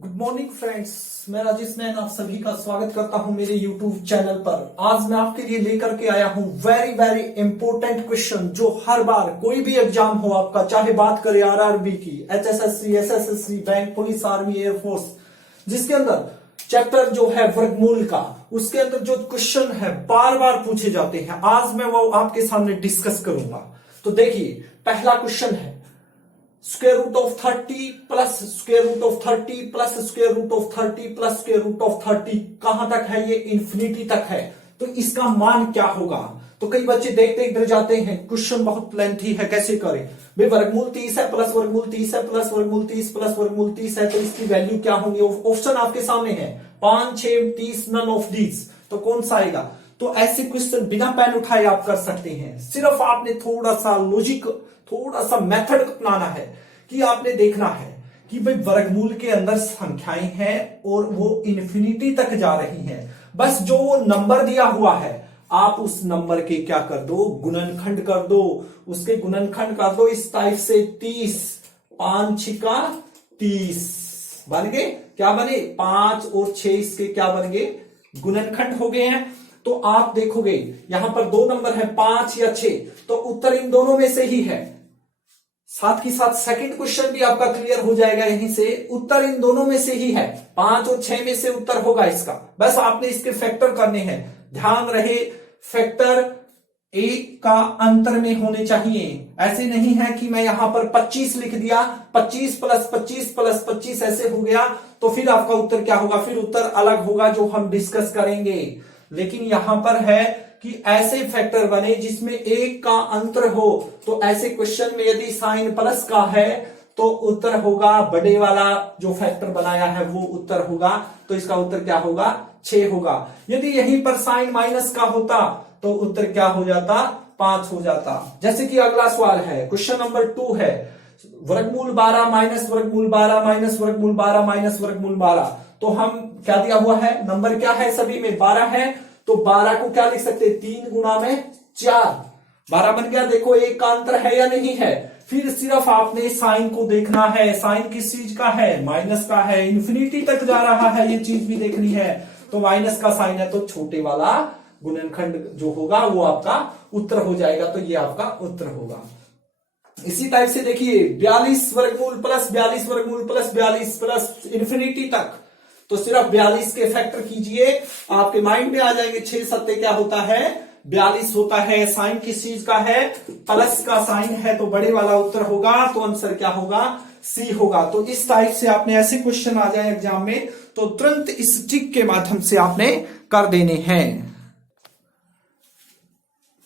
Good morning friends, मैं राजेश नैन आप सभी का स्वागत करता हूं मेरे यूट्यूब चैनल पर। आज मैं आपके लिए लेकर के आया हूं वेरी वेरी इंपॉर्टेंट क्वेश्चन जो हर बार कोई भी एग्जाम हो आपका, चाहे बात करें आरआरबी की, HSSC, SSSC, bank, police, army, air force, जिसके अंदर चैप्टर जो है वर्गमूल का, उसके अंदर जो क्वेश्चन है बार बार पूछे जाते हैं, आज मैं वो आपके सामने डिस्कस करूंगा। तो देखिए, पहला क्वेश्चन है square root of 30 plus square root of 30 plus square root of 30 plus square root of 30 कहां तक है? ये इंफिनिटी तक है। तो इसका मान क्या होगा? तो कई बच्चे देखते इधर जाते हैं, क्वेश्चन बहुत लेंथी है, कैसे करें भाई? वर्गमूल 30 है प्लस वर्गमूल 30 है प्लस वर्गमूल 30 प्लस वर्गमूल 30 है, तो इसकी वैल्यू क्या होगी? ऑप्शन आपके सामने है 5, 6, 30, नन ऑफ दीज। तो कौन सा आएगा? तो ऐसे क्वेश्चन बिना पेन उठाए आप कर सकते हैं। सिर्फ आपने थोड़ा सा लॉजिक, थोड़ा सा मेथड अपनाना है कि आपने देखना है कि भाई वर्गमूल के अंदर संख्याएं हैं और वो इन्फिनिटी तक जा रही हैं। बस जो वो नंबर दिया हुआ है आप उस नंबर के क्या कर दो? गुणनखंड कर दो, उसके गुणनखंड कर दो इस टाइप से। 30, 5 छिका 30 बन गए। क्या बने? 5 और 6 इसके क्या बन गए? गुणनखंड हो गए हैं। तो आप देखोगे यहां पर दो नंबर है 5 या 6, तो उत्तर इन दोनों में से ही है। साथ ही साथ सेकंड क्वेश्चन भी आपका क्लियर हो जाएगा यहीं से, उत्तर इन दोनों में से ही है। 5 और 6 में से उत्तर होगा इसका। बस आपने इसके फैक्टर करने हैं। ध्यान रहे, फैक्टर एक का अंतर में होने चाहिए। ऐसे नहीं है कि मैं यहां पर 25 लिख दिया, 25 प्लस 25 प्लस 25 ऐसे हो गया, तो फिर आपका उत्तर क्या होगा? फिर उत्तर अलग होगा जो हम डिस्कस करेंगे। लेकिन यहां पर है कि ऐसे फैक्टर बने जिसमें एक का अंतर हो। तो ऐसे क्वेश्चन में यदि साइन प्लस का है तो उत्तर होगा बड़े वाला जो फैक्टर बनाया है वो उत्तर होगा। तो इसका उत्तर क्या होगा? 6 होगा। यदि यहीं पर साइन माइनस का होता तो उत्तर क्या हो जाता? 5 हो जाता। जैसे कि अगला सवाल है, क्वेश्चन नंबर 2 है वर्गमूल 12 माइनस वर्गमूल 12 माइनस वर्गमूल 12 माइनस वर्गमूल 12। तो हम क्या दिया हुआ है? नंबर क्या है? सभी में 12 है। तो 12 को क्या लिख सकते? 3 गुना में 4, 12 बन गया। देखो एक का अंतर है या नहीं है। फिर सिर्फ आपने साइन को देखना है। साइन किस चीज का है? माइनस का है। इन्फिनिटी तक जा रहा है, ये चीज भी देखनी है। तो माइनस का साइन है तो छोटे वाला गुणनखंड जो होगा वो आपका उत्तर हो जाएगा। तो ये आपका उत्तर होगा। इसी टाइप से देखिए 42 वर्गमूल प्लस 42 वर्गमूल प्लस 42 प्लस इन्फिनिटी तक। तो सिर्फ 42 के फैक्टर कीजिए, आपके माइंड में आ जाएंगे। 6 सत्ते क्या होता है? 42 होता है। साइन किस चीज का है? प्लस का साइन है, तो बड़े वाला उत्तर होगा। तो आंसर क्या होगा? सी होगा। तो इस टाइप से आपने ऐसे क्वेश्चन आ जाए एग्जाम में तो तुरंत इस ट्रिक के माध्यम से आपने कर देने हैं।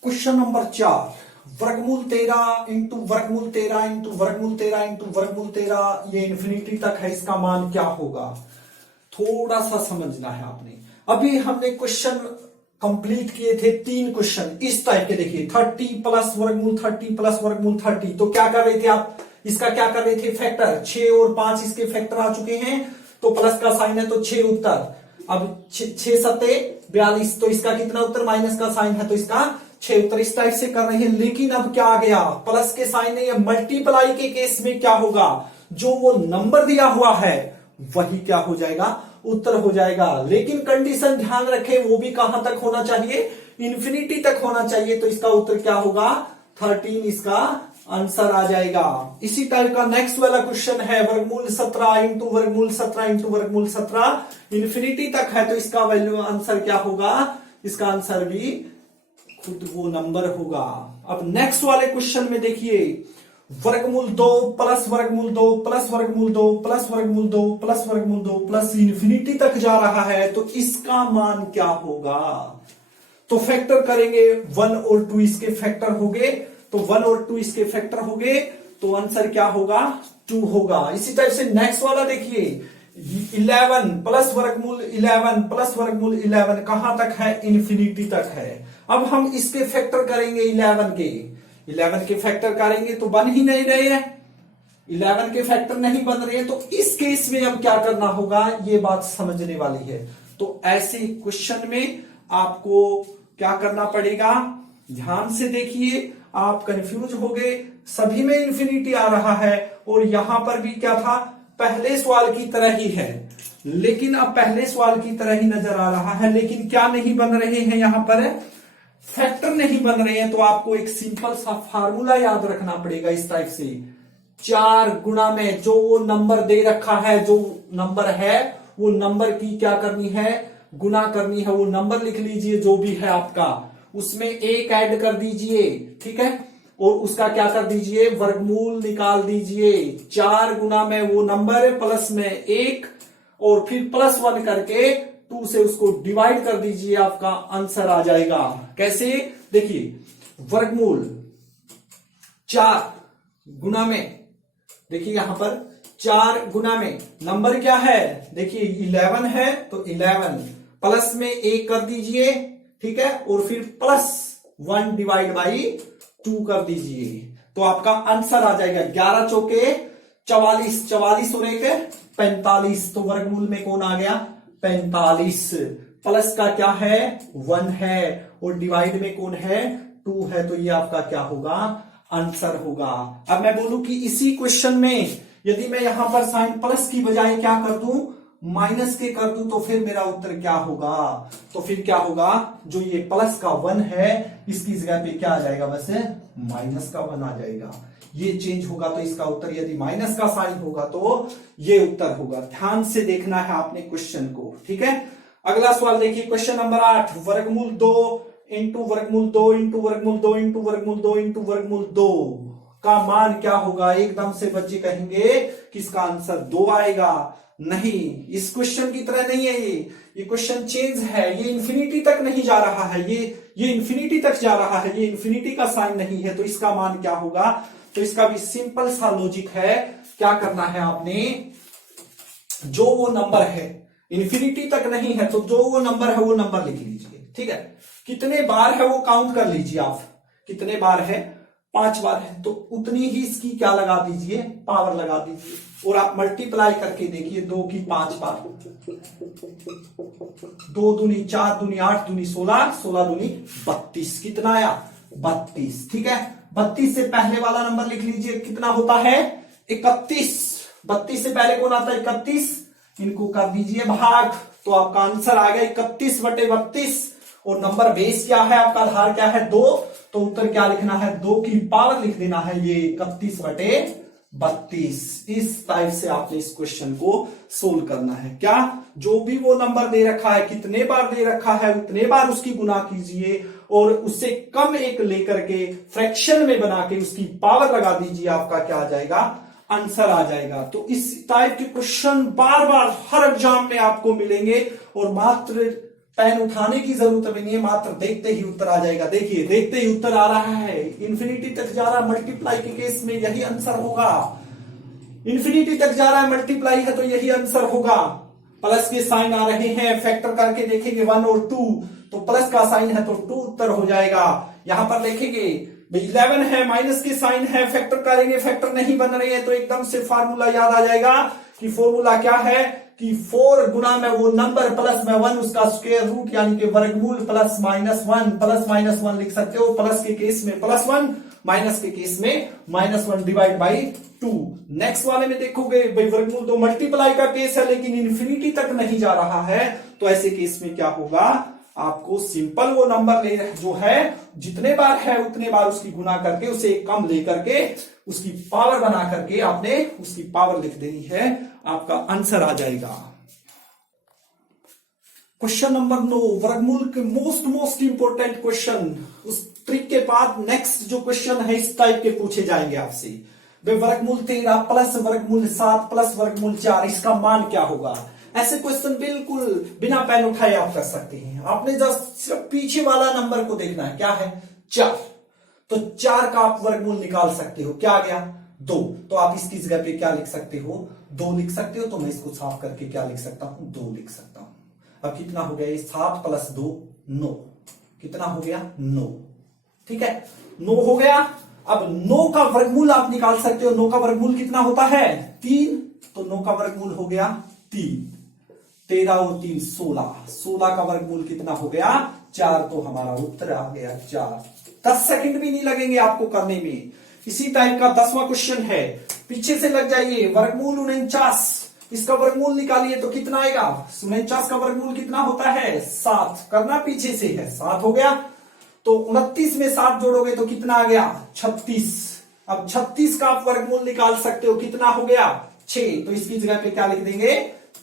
क्वेश्चन नंबर 4, वर्गमूल 13 इंटू वर्गमूल 13 इंटू वर्गमूल 13 इंटू वर्गमूल 13, ये इन्फिनिटी तक है। इसका मान क्या होगा? थोड़ा सा समझना है आपने। अभी हमने क्वेश्चन कंप्लीट किए थे 3 क्वेश्चन इस टाइप के। देखिए 30 प्लस वर्गमूल 30 प्लस वर्गमूल 30। तो क्या कर रहे थे आप? इसका क्या कर रहे थे? फैक्टर। 6 और 5 इसके फैक्टर आ चुके हैं, तो प्लस का साइन है तो 6 उत्तर। अब 6 सत्ते 42, तो इसका कितना उत्तर? माइनस का साइन है तो इसका 6 उत्तर। इस टाइप से कर रहे हैं। लेकिन अब क्या आ गया? प्लस के साइन है, या मल्टीप्लाई के केस में क्या होगा? जो वो नंबर दिया हुआ है वही क्या हो जाएगा? उत्तर हो जाएगा। लेकिन कंडीशन ध्यान रखें, वो भी कहां तक होना चाहिए? इन्फिनिटी तक होना चाहिए। तो इसका उत्तर क्या होगा? 13 इसका आंसर आ जाएगा। इसी टाइप का नेक्स्ट वाला क्वेश्चन है वर्गमूल 17 इंटू वर्गमूल 17 इंटू वर्गमूल 17, इन्फिनिटी तक है। तो इसका वैल्यू आंसर क्या होगा? इसका आंसर भी खुद वो नंबर होगा। अब नेक्स्ट वाले क्वेश्चन में देखिए वर्गमूल 2 प्लस वर्गमूल 2 प्लस वर्गमूल 2 प्लस वर्गमूल 2 प्लस वर्गमूल 2 प्लस इन्फिनिटी तक जा रहा है। तो इसका मान क्या होगा? तो फैक्टर करेंगे, 1 और 2 इसके फैक्टर हो गए। तो 1 और 2 इसके फैक्टर हो गए, तो आंसर क्या होगा? 2 होगा। इसी टाइप से नेक्स्ट वाला देखिए 11 प्लस वर्गमूल 11 प्लस वर्गमूल 11 कहां तक है? इन्फिनिटी तक है। अब हम इसके फैक्टर करेंगे 11 के फैक्टर करेंगे तो बन ही नहीं रहे हैं। 11 के फैक्टर नहीं बन रहे हैं, तो इस केस में अब क्या करना होगा? ये बात समझने वाली है। तो ऐसे क्वेश्चन में आपको क्या करना पड़ेगा? ध्यान से देखिए, आप कंफ्यूज हो गए। सभी में इन्फिनिटी आ रहा है और यहां पर भी क्या था? पहले सवाल की तरह ही है, लेकिन अब पहले सवाल की तरह ही नजर आ रहा है, लेकिन क्या नहीं बन रहे हैं यहां पर, फैक्टर नहीं बन रहे हैं। तो आपको एक सिंपल सा फार्मूला याद रखना पड़ेगा इस टाइप से, 4 गुना में जो वो नंबर दे रखा है, जो नंबर है वो नंबर की क्या करनी है, गुना करनी है। वो नंबर लिख लीजिए जो भी है आपका, उसमें 1 ऐड कर दीजिए, ठीक है, और उसका क्या कर दीजिए, वर्गमूल निकाल दीजिए। 4 गुना में वो नंबर प्लस में 1 और फिर +1 करके 2 से उसको डिवाइड कर दीजिए, आपका आंसर आ जाएगा। कैसे, देखिए वर्गमूल 4 गुना में, देखिए यहां पर 4 गुना में नंबर क्या है, देखिए 11 है तो 11 प्लस में 1 कर दीजिए, ठीक है, और फिर +1 डिवाइड बाई 2 कर दीजिए, तो आपका आंसर आ जाएगा 11 चौके 44, 44 और 1 45। तो वर्गमूल में कौन आ गया, 45। प्लस का क्या है, 1 है, और डिवाइड में कौन है, 2 है। तो ये आपका क्या होगा, आंसर होगा। अब मैं बोलूं कि इसी क्वेश्चन में यदि मैं यहां पर साइन प्लस की बजाय क्या कर दूं, माइनस के कर दूं, तो फिर मेरा उत्तर क्या होगा, तो फिर क्या होगा, जो ये प्लस का 1 है इसकी जगह पे क्या आ जाएगा, बस माइनस का 1 आ जाएगा। ये चेंज होगा तो इसका उत्तर, यदि माइनस का साइन होगा तो ये उत्तर होगा। ध्यान से देखना है आपने क्वेश्चन को, ठीक है। अगला सवाल देखिए, क्वेश्चन नंबर 8, वर्गमूल 2 इंटू वर्गमूल 2 इंटू वर्गमूल 2 इंटू वर्गमूल 2 इंटू वर्गमूल 2 का मान क्या होगा। एकदम से बच्चे कहेंगे कि इसका आंसर 2 आएगा। नहीं, इस क्वेश्चन की तरह नहीं है ये क्वेश्चन चेंज है, ये इंफिनिटी तक नहीं जा रहा है, ये इंफिनिटी तक जा रहा है, ये इंफिनिटी का साइन नहीं है। तो इसका मान क्या होगा, तो इसका भी सिंपल सा लॉजिक है। क्या करना है आपने, जो वो नंबर है इंफिनिटी तक नहीं है, तो जो वो नंबर है वो नंबर लिख लीजिए, ठीक है। कितने बार है वो काउंट कर लीजिए आप, कितने बार है, 5 बार है, तो उतनी ही इसकी क्या लगा दीजिए, पावर लगा दीजिए, और आप मल्टीप्लाई करके देखिए 2 की 5 बार, 2 दूनी 4 दूनी 8 दूनी 16, 16 दूनी 32, कितना आया, 32, ठीक है। 32 से पहले वाला नंबर लिख लीजिए, कितना होता है, 31। 32 से पहले कौन आता है, 31, इनको कर दीजिए भाग, तो आपका आंसर आ गया 31/32। और नंबर बेस क्या है आपका, आधार क्या है, 2, तो उत्तर क्या लिखना है, 2 की पावर लिख देना है, ये 31/32। इस टाइप से आपने इस क्वेश्चन को सोल्व करना है। क्या, जो भी वो नंबर दे रखा है, कितने बार दे रखा है, उतने बार उसकी गुना कीजिए, और उससे कम एक लेकर के फ्रैक्शन में बना के उसकी पावर लगा दीजिए, आपका क्या आ जाएगा, आंसर आ जाएगा। तो इस टाइप के क्वेश्चन बार बार हर एग्जाम में आपको मिलेंगे, और मात्र पेन उठाने की जरूरत भी नहीं है, मात्र देखते ही उत्तर आ जाएगा। देखिए देखते ही उत्तर आ रहा है, इंफिनिटी तक जा रहा है, मल्टीप्लाई के केस में यही आंसर होगा। इंफिनिटी तक जा रहा है, मल्टीप्लाई है, तो यही आंसर होगा। प्लस के साइन आ रहे हैं, फैक्टर करके देखेंगे 1 और 2, तो प्लस का साइन है तो 2 उत्तर हो जाएगा। यहां पर देखेंगे 11 है, माइनस के साइन है, फैक्टर करेंगे, फैक्टर नहीं बन रहे हैं, तो एकदम से फार्मूला याद आ जाएगा कि फॉर्मूला क्या है, कि 4 गुना में वो नंबर प्लस में 1 उसका स्क्वायर रूट, यानी कि वर्गमूल प्लस माइनस 1 लिख सकते हो। प्लस के केस में +1, माइनस के केस में -1 डिवाइड बाई 2। नेक्स्ट वाले में देखोगे भाई वर्गमूल तो मल्टीप्लाई का केस है, लेकिन इन्फिनिटी तक नहीं जा रहा है, तो ऐसे केस में क्या होगा, आपको सिंपल वो नंबर ले जो है, जितने बार है उतने बार उसकी गुना करके उसे कम लेकर के उसकी पावर बना करके आपने उसकी पावर लिख देनी है, आपका आंसर आ जाएगा। क्वेश्चन नंबर 9, वर्गमूल के मोस्ट इंपोर्टेंट क्वेश्चन। उस ट्रिक के बाद नेक्स्ट जो क्वेश्चन है इस टाइप के पूछे जाएंगे आपसे। वर्गमूल 13 प्लस वर्गमूल 7 प्लस वर्गमूल 4, इसका मान क्या होगा। ऐसे क्वेश्चन बिल्कुल बिना पेन उठाए आप कर सकते हैं। आपने जस्ट सिर्फ पीछे वाला नंबर को देखना है, क्या है, 4, तो 4 का आप वर्गमूल निकाल सकते हो, क्या आ गया, 2, तो आप इसकी जगह पे क्या लिख सकते हो, 2 लिख सकते हो। तो मैं इसको साफ करके क्या लिख सकता हूं, 2 लिख सकता हूं। अब कितना हो गया, 7 + 2 9, कितना हो गया, 9, ठीक है, 9 हो गया। अब 9 का वर्गमूल आप निकाल सकते हो, 9 का वर्गमूल कितना होता है, 3, तो 9 का वर्गमूल हो गया 3, 13 और 3 16, 16 का वर्गमूल कितना हो गया, 4, तो हमारा उत्तर आ गया 4। 10 सेकंड भी नहीं लगेंगे आपको करने में। इसी टाइप का 10वां क्वेश्चन है, पीछे से लग जाइए। वर्गमूल 49, इसका वर्गमूल निकालिए तो कितना आएगा। 49 का वर्गमूल कितना होता है 7, करना पीछे से है, 7 हो गया। तो 29 में 7 जोड़ोगे तो कितना आ गया 36। अब 36 का आप वर्गमूल निकाल सकते हो, कितना हो गया 6, तो इसकी जगह पे क्या लिख देंगे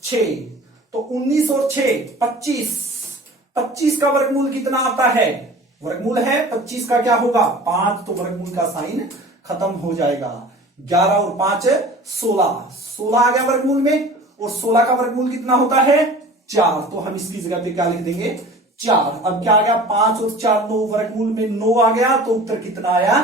6। तो 19 और 6 25, 25 का वर्गमूल कितना आता है, वर्गमूल है 25 का क्या होगा 5, तो वर्गमूल का साइन खत्म हो जाएगा। 11 और 5 16, 16 आ गया वर्गमूल में, और 16 का वर्गमूल कितना होता है 4, तो हम इसकी जगह पे क्या लिख देंगे 4। अब क्या आ गया 5 और 4 9, वर्गमूल में 9 आ गया, तो उत्तर कितना आया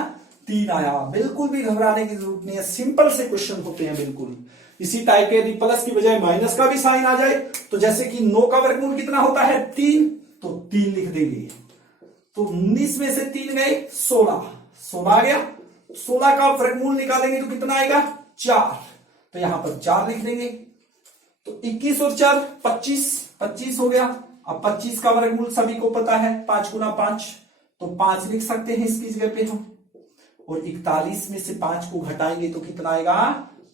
3 आया। बिल्कुल भी घबराने की जरूरत नहीं है, सिंपल से क्वेश्चन होते हैं बिल्कुल। इसी टाइप के यदि प्लस की बजाय माइनस का भी साइन आ जाए, तो जैसे कि 9 का वर्गमूल कितना होता है 3, तो 3 लिख देंगे। तो 19 में से 3 गए 16, 16 आ गया। 16 का वर्गमूल निकालेंगे तो कितना आएगा 4, तो यहां पर 4 लिख देंगे। तो 21 और 4 25, 25 हो गया। अब 25 का वर्गमूल सभी को पता है 5 गुना 5, तो 5 लिख सकते हैं इसकी जगह पे हम। और 41 में से 5 को घटाएंगे तो कितना आएगा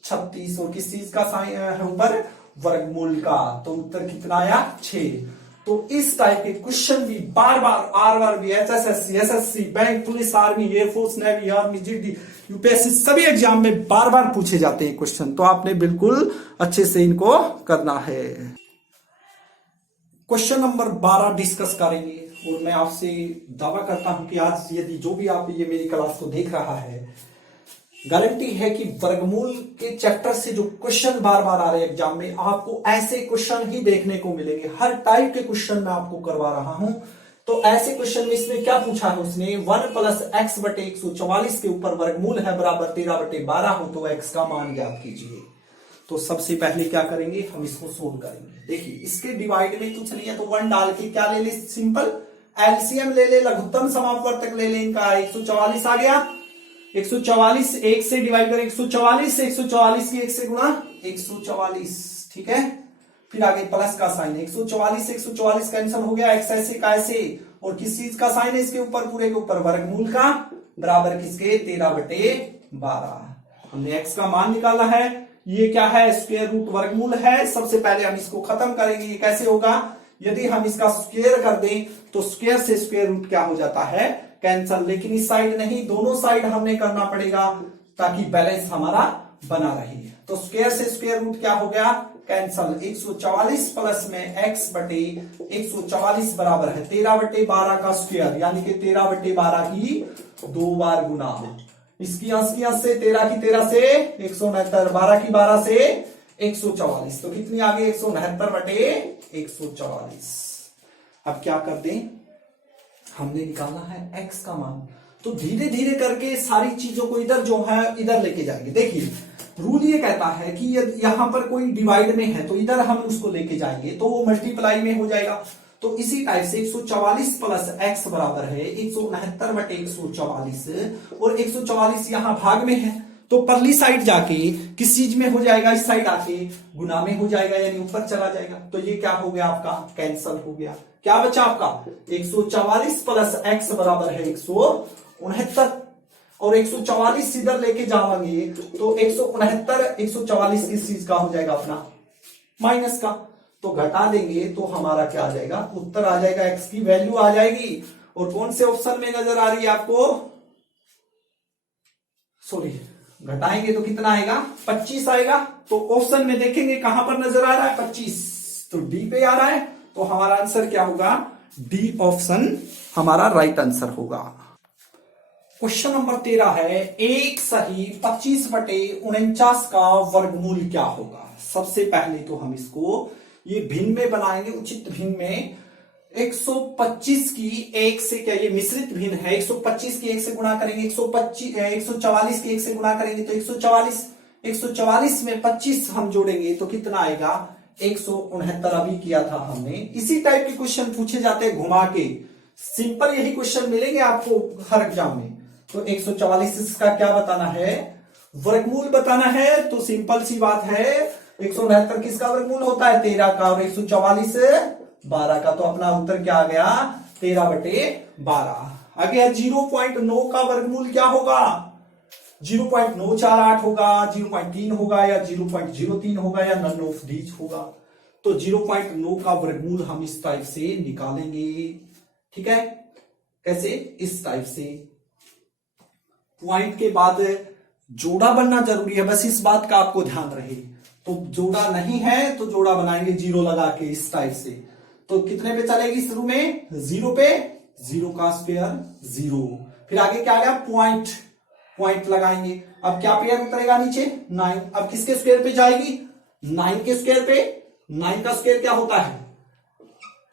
36, और किस चीज का साइन है ऊपर वर्गमूल का, तो उत्तर कितना आया 6। तो इस टाइप के क्वेश्चन भी बार बार RRB, HSSC, SSC, bank, police, army, air force, navy, army, GD, UPSC सभी एग्जाम में बार बार पूछे जाते हैं क्वेश्चन, तो आपने बिल्कुल अच्छे से इनको करना है। क्वेश्चन नंबर 12 डिस्कस करेंगे, और मैं आपसे दावा करता हूं कि आज यदि जो भी आप ये मेरी क्लास को देख रहा है, गारंटी है कि वर्गमूल के चैप्टर से जो क्वेश्चन बार बार आ रहे हैं एग्जाम में, आपको ऐसे क्वेश्चन ही देखने को मिलेंगे। हर टाइप के क्वेश्चन मैं आपको करवा रहा हूं। तो ऐसे क्वेश्चन में इसमें क्या पूछा है उसने, 1 प्लस एक्स बटे 144 के ऊपर वर्गमूल है बराबर 13 बटे 12 हो, तो एक्स का मान ज्ञात कीजिए। तो सबसे पहले क्या करेंगे, हम इसको सोल्व करेंगे। देखिए इसके डिवाइड में कुछ नहीं है, तो 1 डाल के क्या ले ले, सिंपल एलसीएम ले ले, लघुत्तम समापवर्तक ले ले इनका। 144 आ गया, 144 1 से डिवाइड करें 144, 144 की 1 से गुणा 144, ठीक है। फिर आगे प्लस का साइन, 144 से 144 कैंसिल हो गया, एक्स ऐसे का ऐसे, और किस चीज का साइन है इसके ऊपर, पूरे के ऊपर वर्गमूल का, बराबर किसके 13 बटे 12। हमने एक्स का मान निकाला है, ये क्या है स्क्वायर रूट वर्गमूल है। सबसे पहले हम इसको खत्म करेंगे, ये कैसे होगा, यदि हम इसका स्क्वायर कर दें तो स्क्वायर से स्क्वायर रूट क्या हो जाता है कैंसल, लेकिन इस साइड नहीं, दोनों साइड हमने करना पड़ेगा ताकि बैलेंस हमारा बना रहे। तो स्क्वायर से स्क्वायर रूट क्या हो गया कैंसल, 144 प्लस में x बटे 144 बराबर है 13 बटे 12 का स्क्वायर, यानी कि 13 बटे 12 की 2 बार गुना। इसकी अंश की अंश से 13 की 13 से 169, 12 की 12 से 144, तो कितनी आ गई 169 बटे 144। अब क्या कर दें, हमने निकालना है x का मान, तो धीरे धीरे करके सारी चीजों को इधर जो है इधर लेके जाएंगे। देखिए रूल ये कहता है कि यहां पर कोई डिवाइड में है तो इधर हम उसको लेके जाएंगे तो वो मल्टीप्लाई में हो जाएगा। तो इसी टाइप से 144 प्लस x बराबर है 169 बटे 144, और 144 यहां भाग में है तो परली साइड जाके किस चीज में हो जाएगा, इस साइड आके गुना में हो जाएगा, यानी ऊपर चला जाएगा। तो ये क्या हो गया आपका कैंसल हो गया। क्या बचा आपका 144 प्लस x बराबर है 169, और 144 इधर लेके जाओगे तो 169 144 किस चीज का हो जाएगा अपना माइनस का, तो घटा देंगे तो हमारा क्या आ जाएगा उत्तर आ जाएगा, x की वैल्यू आ जाएगी। और कौन से ऑप्शन में नजर आ रही है आपको, सॉरी घटाएंगे तो कितना आएगा 25 आएगा। तो ऑप्शन में देखेंगे कहां पर नजर आ रहा है 25, तो डी पे आ रहा है, तो हमारा आंसर क्या होगा डी ऑप्शन हमारा राइट आंसर होगा। क्वेश्चन नंबर 13 है, एक सही 25 बटे 49 का वर्गमूल क्या होगा। सबसे पहले तो हम इसको ये भिन्न में बनाएंगे, उचित भिन्न में 125 की 1 से, क्या ये मिश्रित भिन्न है, 125 की 1 से गुणा करेंगे, 144 की 1 से गुणा करेंगे तो 144 में 25 हम जोड़ेंगे तो कितना आएगा 169, अभी किया था हमने। इसी टाइप के क्वेश्चन पूछे जाते हैं घुमा के, सिंपल यही क्वेश्चन मिलेंगे आपको हर एग्जाम में। तो 144 का क्या बताना है वर्गमूल बताना है, तो सिंपल सी बात है 169 किसका वर्गमूल होता है 13 का, और 144 12 का, तो अपना उत्तर क्या आ गया 13 बटे 12। आगे है 0.9 का वर्गमूल क्या होगा, 0.948 होगा, 0.3 होगा, या 0.03 होगा, या नन ऑफ दीज होगा। तो 0.9 का वर्गमूल हम इस टाइप से निकालेंगे। ठीक है, कैसे? इस टाइप से। पॉइंट के बाद जोड़ा बनना जरूरी है, बस इस बात का आपको ध्यान रहे। तो जोड़ा नहीं है तो जोड़ा बनाएंगे जीरो लगा के इस टाइप से। तो कितने पे चलेगी शुरू में? 0 पे, 0 का स्क्वायर 0। फिर आगे क्या आया? पॉइंट, पॉइंट लगाएंगे। अब क्या पेयर उतरेगा नीचे? 9। अब किसके स्क्वायर पे जाएगी? 9 के स्क्वायर पे। 9 का स्क्वायर क्या होता है?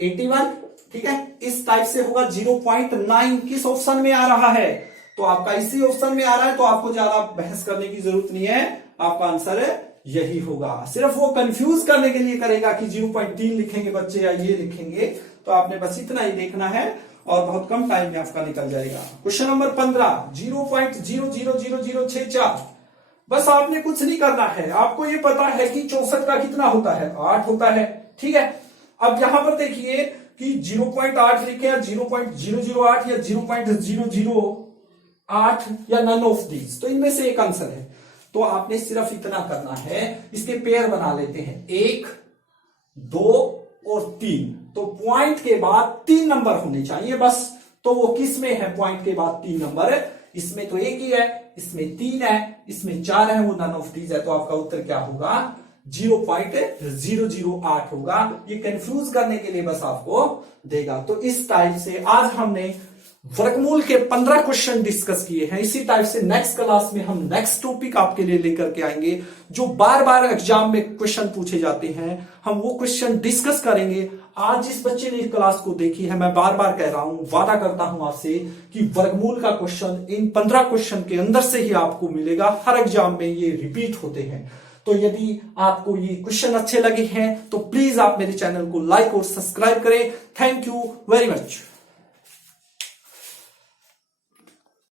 81। ठीक है, इस टाइप से होगा। 0.9 किस ऑप्शन में आ रहा है? तो आपका इसी ऑप्शन में आ रहा है, तो आपको ज्यादा बहस करने की जरूरत नहीं है, आपका आंसर यही होगा। सिर्फ वो कंफ्यूज करने के लिए करेगा कि 0.3 लिखेंगे बच्चे या ये लिखेंगे, तो आपने बस इतना ही देखना है और बहुत कम टाइम में आपका निकल जाएगा। Question number 15, 0.000064। बस आपने कुछ नहीं करना है, आपको ये पता है कि 64 का कितना होता है? 8 होता है। ठीक है, अब यहां पर देखिए कि 0.8 लिखे या 0.008 या 0.008 या नन ऑफ दीज, तो इनमें से एक आंसर है। तो आपने सिर्फ इतना करना है, इसके पेयर बना लेते हैं, 1, 2 और 3। तो पॉइंट के बाद 3 नंबर होने चाहिए बस। तो वो किस में है? पॉइंट के बाद 3 नंबर है। इसमें तो 1 ही है, इसमें 3 है, इसमें 4 है, वो नन ऑफ दीज है। तो आपका उत्तर क्या होगा? 0.008 होगा। ये कंफ्यूज करने के लिए बस आपको देगा। तो इस टाइप से आज हमने वर्गमूल के 15 क्वेश्चन डिस्कस किए हैं। इसी टाइप से नेक्स्ट क्लास में हम नेक्स्ट टॉपिक आपके लिए लेकर के आएंगे, जो बार बार एग्जाम में क्वेश्चन पूछे जाते हैं, हम वो क्वेश्चन डिस्कस करेंगे। आज जिस बच्चे ने इस क्लास को देखी है, मैं बार बार कह रहा हूं, वादा करता हूं आपसे कि वर्गमूल का क्वेश्चन इन 15 क्वेश्चन के अंदर से ही आपको मिलेगा। हर एग्जाम में ये रिपीट होते हैं। तो यदि आपको ये क्वेश्चन अच्छे लगे हैं तो प्लीज आप मेरे चैनल को लाइक और सब्सक्राइब करें। Thank you very much.